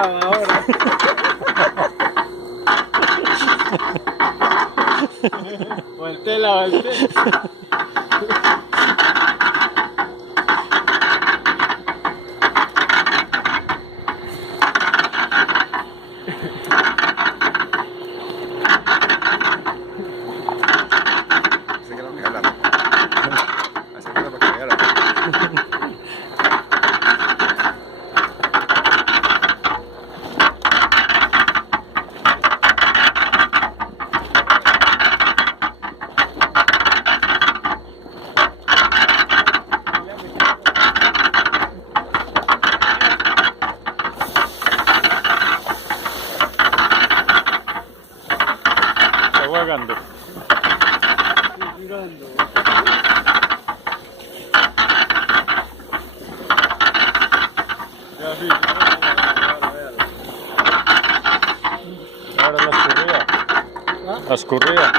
lavadora. Voltela, voltela. Así que no me habla. Así que no me habla. Está guagando. Tirando. Ya vi, Ahora la escurría. ¿Ah? La escurría.